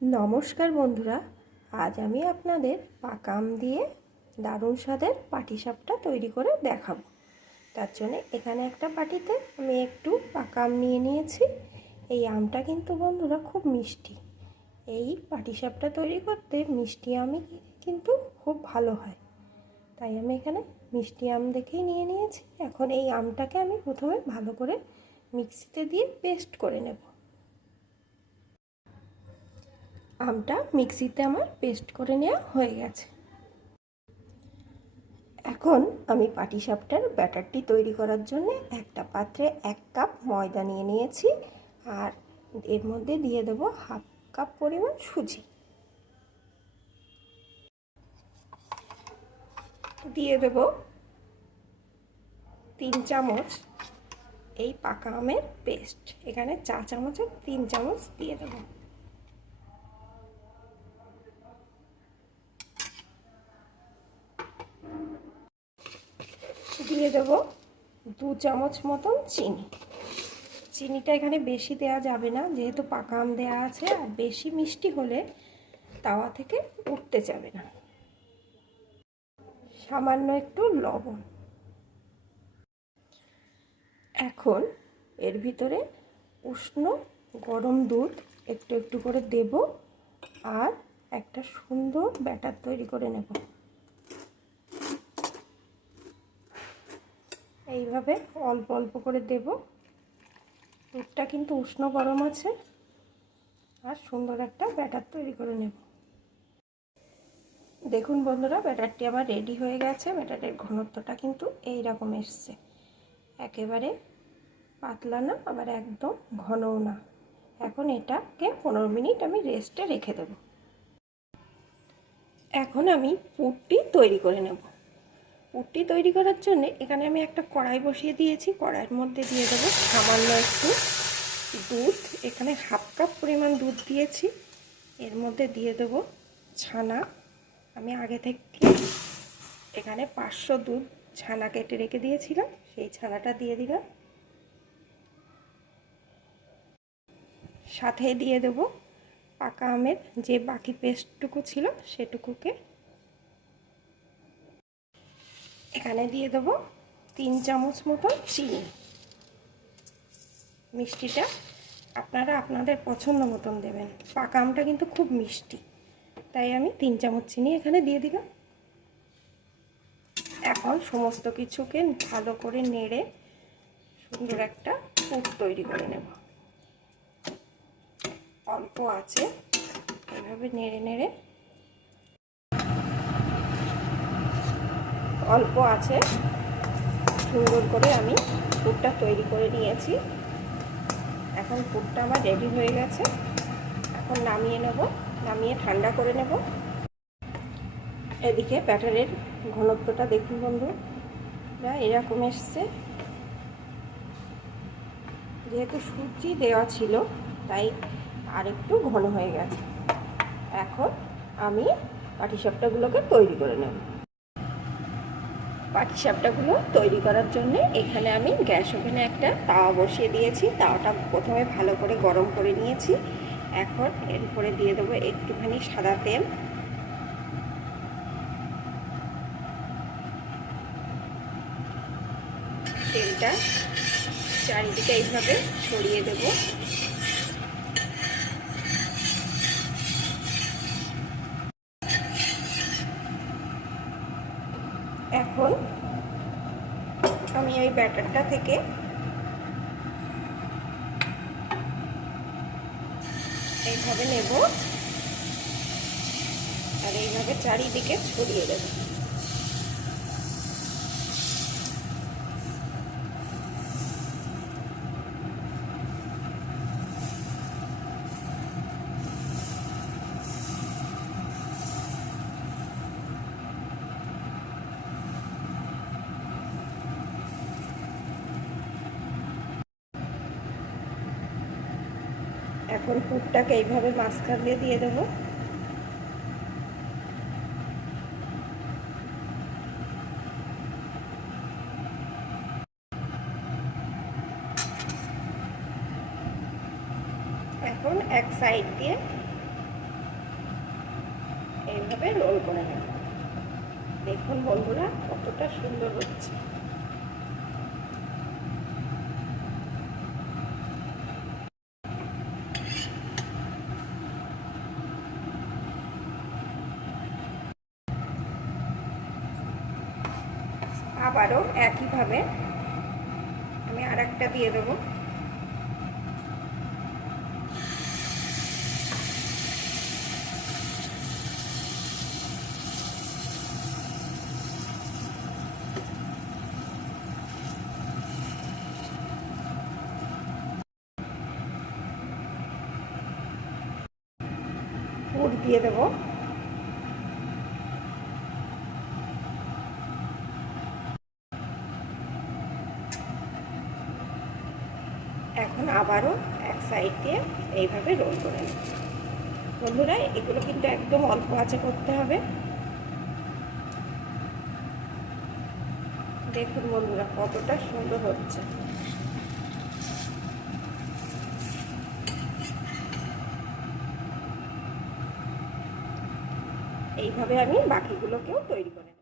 নমস্কার বন্ধুরা, আজ আমি আপনাদের পাকা আম দিয়ে দারুণ স্বাদের পাটিসাপটা তৈরি করে দেখাবো। তার জন্য এখানে একটা পাটিতে আমি একটু পাকা আম নিয়ে নিয়েছি। এই আমটা কিন্তু বন্ধুরা খুব মিষ্টি। এই পাটিসাপটা তৈরি করতে মিষ্টি আমই কিন্তু খুব ভালো হয়। তাই আমি এখানে মিষ্টি আম দেখেই নিয়ে নিয়েছি। এখন এই আমটাকে আমি প্রথমে ভালো করে মিক্সিতে দিয়ে পেস্ট করে নেব। আমটা মিক্সিতে আমার পেস্ট করে নেওয়া হয়ে গেছে। এখন আমি পাটিসাপটার ব্যাটারটি তৈরি করার জন্য একটা পাত্রে এক কাপ ময়দা নিয়ে নিয়েছি আর এর মধ্যে দিয়ে দেব হাফ কাপ পরিমাণ সুজি। দিয়ে দেব তিন চামচ এই পাকা আমের পেস্ট। এখানে চা চামচের তিন চামচ দিয়ে দেবো। দিয়ে দেব দু চামচ মতন চিনি। চিনিটা এখানে বেশি দেওয়া যাবে না, যেহেতু পাকা আম দেওয়া আছে, আর বেশি মিষ্টি হলে তাওয়া থেকে উঠতে যাবে না। সামান্য একটু লবণ। এখন এর ভিতরে উষ্ণ গরম দুধ একটু একটু করে দেব, আর একটা সুন্দর ব্যাটার তৈরি করে নেব। এইভাবে অল্প অল্প করে দেব। দুধটা কিন্তু উষ্ণ গরম আছে। আর সুন্দর একটা ব্যাটার তৈরি করে নেব। দেখুন বন্ধুরা, ব্যাটারটি আমার রেডি হয়ে গেছে। ব্যাটারের ঘনত্বটা কিন্তু এই রকম এসছে। একেবারে পাতলা না, আবার একদম ঘনও না। এখন এটাকে পনেরো মিনিট আমি রেস্টে রেখে দেব। এখন আমি পুরটি তৈরি করে নেব। পুরটি তৈরি করার জন্য এখানে আমি একটা কড়াই বসিয়ে দিয়েছি। কড়াইয়ের মধ্যে দিয়ে দেবো সামান্য একটু দুধ। এখানে হাফ কাপ পরিমাণ দুধ দিয়েছি। এর মধ্যে দিয়ে দেবো ছানা। আমি আগে থেকে এখানে পাঁচশো দুধ ছানা কেটে রেখে দিয়েছিলাম। সেই ছানাটা দিয়ে দিলাম। সাথে দিয়ে দেব পাকা আমের যে বাকি পেস্টটুকু ছিল সেটুকুকে এখানে দিয়ে দেবো তিন চামচ মতো চিনি। মিষ্টিটা আপনারা আপনাদের পছন্দ মতন দেবেন। পাকা আমটা কিন্তু খুব মিষ্টি। তাই আমি তিন চামচ চিনি এখানে দিয়ে দিলাম। এখন সমস্ত কিছুকে ভালো করে নেড়ে সুন্দর একটা পুর তৈরি করে নেব। অল্প আছে। এভাবে নেড়ে নেড়ে অল্প আছে। সুন্দর করে আমি পুরটা তৈরি করে নিয়েছি। এখন পুরটা আমার রেডি হয়ে গেছে। এখন নামিয়ে নেব, নামিয়ে ঠান্ডা করে নেব। এদিকে ব্যাটারের ঘনত্বটা দেখুন বন্ধু এরকম এসছে। যেহেতু সুজি দেওয়া ছিল, তাই আরেকটু ঘন হয়ে গেছে। এখন আমি পাটিসাপটাগুলোকে তৈরি করে নেব। পাটিসাপটাগুলো তৈরি করার জন্য এখানে আমি গ্যাস ওভেনে একটা তাওয়া বসিয়ে দিয়েছি। তাওয়াটা প্রথমে ভালো করে গরম করে নিয়েছি। এখন এর উপরে দিয়ে দেবো একটুখানি সাদা তেল। তেলটা চারিদিকে এইভাবে ছড়িয়ে দেব এখন আমি ওই ব্যাটারটা থেকে এইভাবে নেব আর এইভাবে চারিদিকে ছড়িয়ে দেব। এখন পুরটাকে এইভাবে মাঝখান দিয়ে দিয়ে দেবো। এখন এক সাইড দিয়ে এইভাবে রোল করে নেব। দেখুন বন্ধুরা, কতটা সুন্দর হচ্ছে। আবারও একইভাবে আমি আর একটা দিয়ে দেবো। দিয়ে দেবো। এখন আবারও এক সাইড দিয়ে এইভাবে রোল করে নেব। বন্ধুরা, এগুলো কিন্তু একদম অল্প আঁচে করতে হবে। দেখুন বন্ধুরা, কতটা সুন্দর হচ্ছে। এইভাবে আমি বাকিগুলোকেও তৈরি করে